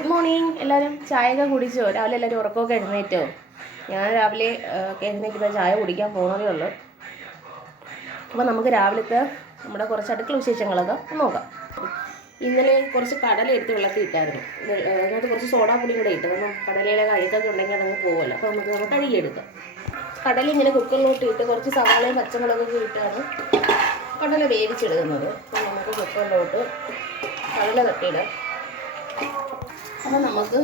Good morning എല്ലാവരും. ചായയൊക്കെ കുടിച്ചോ? രാവിലെ എല്ലാവരും ഉറക്കമൊക്കെ എഴുന്നേറ്റോ? ഞാൻ രാവിലെ എഴുന്നേറ്റ് ചായ കുടിക്കാൻ പോകുന്നതേ ഉള്ളൂ. അപ്പോൾ നമുക്ക് രാവിലത്തെ നമ്മുടെ കുറച്ച് അടുക്കള വിശേഷങ്ങളൊക്കെ നോക്കാം. ഇന്നലെ കുറച്ച് കടല എടുത്ത് വെള്ളത്തിൽ ഇട്ടായിരുന്നു. അതിനകത്ത് കുറച്ച് സോഡാപ്പൊടി കൂടെ ഇട്ട്, കാരണം കടലയിലെ അഴുക്കൊക്കെ ഉണ്ടെങ്കിൽ അതങ്ങ് പോകുമല്ലോ. അപ്പോൾ നമുക്ക് കഴുകിയെടുക്കാം. കടല ഇങ്ങനെ കുക്കറിലോട്ട് ഇട്ട് കുറച്ച് സവാളയും പച്ചമുളകൊക്കെ ഇട്ടാണ് കടല വേവിച്ചെടുക്കുന്നത്. അപ്പോൾ നമുക്ക് കുക്കറിലോട്ട് കടല തട്ടിയിടാം. അപ്പോൾ നമുക്ക്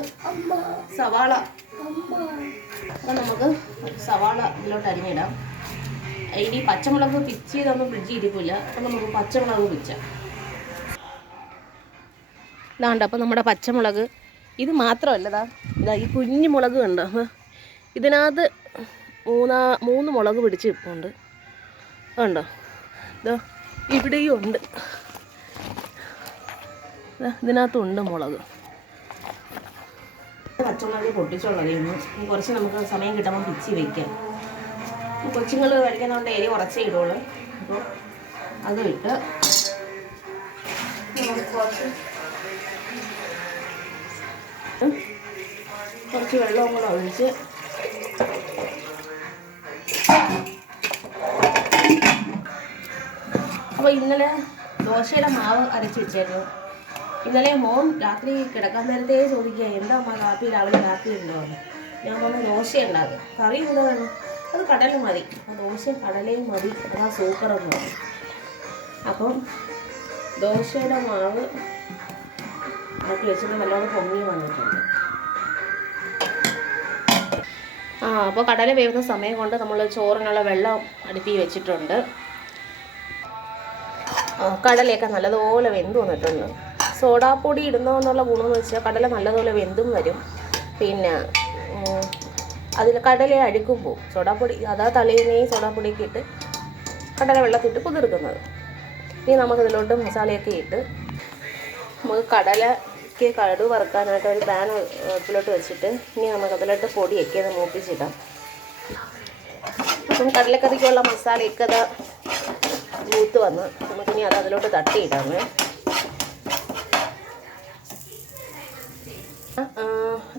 സവാള ഇതിലോട്ട് അരിഞ്ഞിടാം. ഇനി പച്ചമുളക് പിച്ച് ചെയ്തൊന്നും ഫ്രിഡ്ജിൽ ഇരിക്കില്ല. അപ്പം നമുക്ക് പച്ചമുളക് പിച്ചാം. ഇതാണ്ട് അപ്പം നമ്മുടെ പച്ചമുളക് ഇത് മാത്രമല്ല, ഇതാ ഈ കുഞ്ഞു മുളക് കണ്ടോ? ഇതിനകത്ത് മൂന്ന് മുളക് പിടിച്ച് ഇപ്പുണ്ട് കണ്ടോ? ഇതാ ഇവിടെയും ഉണ്ട്, ഇതിനകത്തുണ്ട് മുളക്. പച്ചമുളക് പൊട്ടിച്ചുള്ളതാണ്. കുറച്ച് നമുക്ക് സമയം കിട്ടുമ്പോൾ പിച്ചി വയ്ക്കാം. കൊച്ചുങ്ങൾ കഴിക്കുന്നതുകൊണ്ട് എരി കുറച്ചേ ഇടുള്ളൂ. അപ്പോൾ അത് ഇട്ട് കുറച്ച് വെള്ളവും കൂടെ ഒഴിച്ച് അപ്പോൾ ഇന്നലെ ദോശയുടെ മാവ് അരച്ച് വെച്ചായിരുന്നു. ഇന്നലെ മോൻ രാത്രി കിടക്കാൻ നേരത്തെ ചോദിക്കുക, എന്താ അമ്മ കാപ്പി രാവിലെ കാപ്പി ഉണ്ടോ? ഞാൻ പറഞ്ഞ ദോശ ഉണ്ടാകും, കറി എന്താ വേണം? അത് കടല മതി. ദോശ കടലയും മതി, അതാ സൂപ്പറെന്ന് പറയും. അപ്പം ദോശയുടെ മാവ് ആക്കി വെച്ചിട്ട് നല്ലോണം പൊങ്ങി വന്നിട്ടുണ്ട്. അപ്പോൾ കടല വേവുന്ന സമയം കൊണ്ട് നമ്മൾ ചോറിനുള്ള വെള്ളം അടുപ്പി വെച്ചിട്ടുണ്ട്. കടലയൊക്കെ നല്ലതുപോലെ വെന്ത് വന്നിട്ടുണ്ട്. സോഡാപ്പൊടി ഇടുന്നതെന്നുള്ള ഗുണമെന്ന് വെച്ചാൽ കടല നല്ലതുപോലെ വെന്തും വരും. പിന്നെ അതിൽ കടല അഴുക്കും പോവും. സോഡാപ്പൊടി അതാ തലേന്നേയും സോഡാപ്പൊടിയൊക്കെ ഇട്ട് കടല വെള്ളത്തിട്ട് കുതിർക്കുന്നത്. ഇനി നമുക്കിതിലോട്ട് മസാലയൊക്കെ ഇട്ട് നമുക്ക് കടലയ്ക്ക് കടുക് വറുക്കാനായിട്ട് ഒരു പാൻ അടുപ്പിലോട്ട് വെച്ചിട്ട് ഇനി നമുക്കതിലോട്ട് പൊടിയൊക്കെ ഒന്ന് മൂപ്പിച്ചിടാം. അപ്പം കടലക്കറിക്കുള്ള മസാലയൊക്കെ അത് മൂത്ത് വന്ന് നമുക്കിനി അതിലോട്ട് തട്ടിയിടാമേ.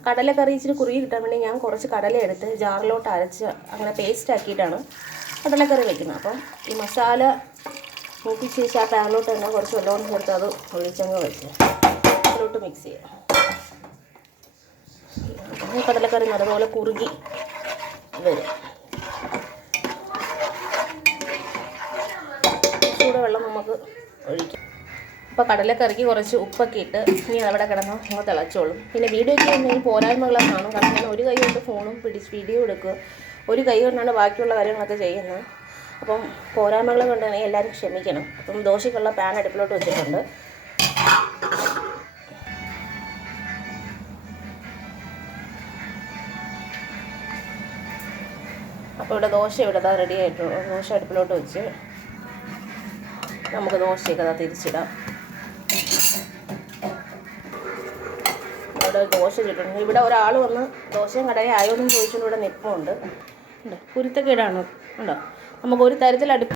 കടലക്കറി ഇച്ചിരി കുറുകി കിട്ടാൻ വേണ്ടി ഞാൻ കുറച്ച് കടല എടുത്ത് ജാറിലോട്ട് അരച്ച് അങ്ങനെ പേസ്റ്റ് ആക്കിയിട്ടാണ് കടലക്കറി വയ്ക്കുന്നത്. അപ്പം ഈ മസാല മൂപ്പിച്ച് വെച്ച് ആ പാനിലോട്ട് തന്നെ കുറച്ച് വെള്ളം ചേർത്ത് അത് ഒഴിച്ചങ്ങ് വെച്ച് അതിലോട്ട് മിക്സ് ചെയ്യാം. ഈ കടലക്കറി നല്ലപോലെ കുറുകി വരും. ചൂട് വെള്ളം നമുക്ക് ഒഴിക്കാം. അപ്പോൾ കടലക്കറിക്ക് കുറച്ച് ഉപ്പൊക്കെ ഇട്ട് ഇനി അവിടെ കിടന്ന് നമ്മൾ തിളച്ചോളും. പിന്നെ വീഡിയോ ഒക്കെ ഉണ്ടെങ്കിൽ പോരായ്മകളൊക്കെ കാണും. കാരണം ഞാൻ ഒരു കൈ കൊണ്ട് ഫോണും പിടിച്ച് വീഡിയോ എടുക്കുക, ഒരു കൈ കൊണ്ടാണ് ബാക്കിയുള്ള കാര്യങ്ങളൊക്കെ ചെയ്യുന്നത്. അപ്പം പോരായ്മകൾ കൊണ്ടാണെങ്കിൽ എല്ലാവരും ക്ഷമിക്കണം. അപ്പം ദോശയ്ക്കുള്ള പാൻ അടുപ്പിലോട്ട് വെച്ചിട്ടുണ്ട്. അപ്പോൾ ഇവിടെ റെഡി ആയിട്ടുള്ളൂ. ദോശ അടുപ്പിലോട്ട് വെച്ച് നമുക്ക് ദോശയൊക്കെ തിരിച്ചിടാം. ഇവിടെ ദോശ ചുട്ടുണ്ട്. ഇവിടെ ഒരാൾ വന്ന് ദോശയും കടയും ആയോന്നും ചോദിച്ചുകൊണ്ട് ഇവിടെ നിൽപ്പുണ്ട്. കുരുത്തക്കേടാണ് ഉണ്ടോ? നമുക്കൊരു തരത്തിൽ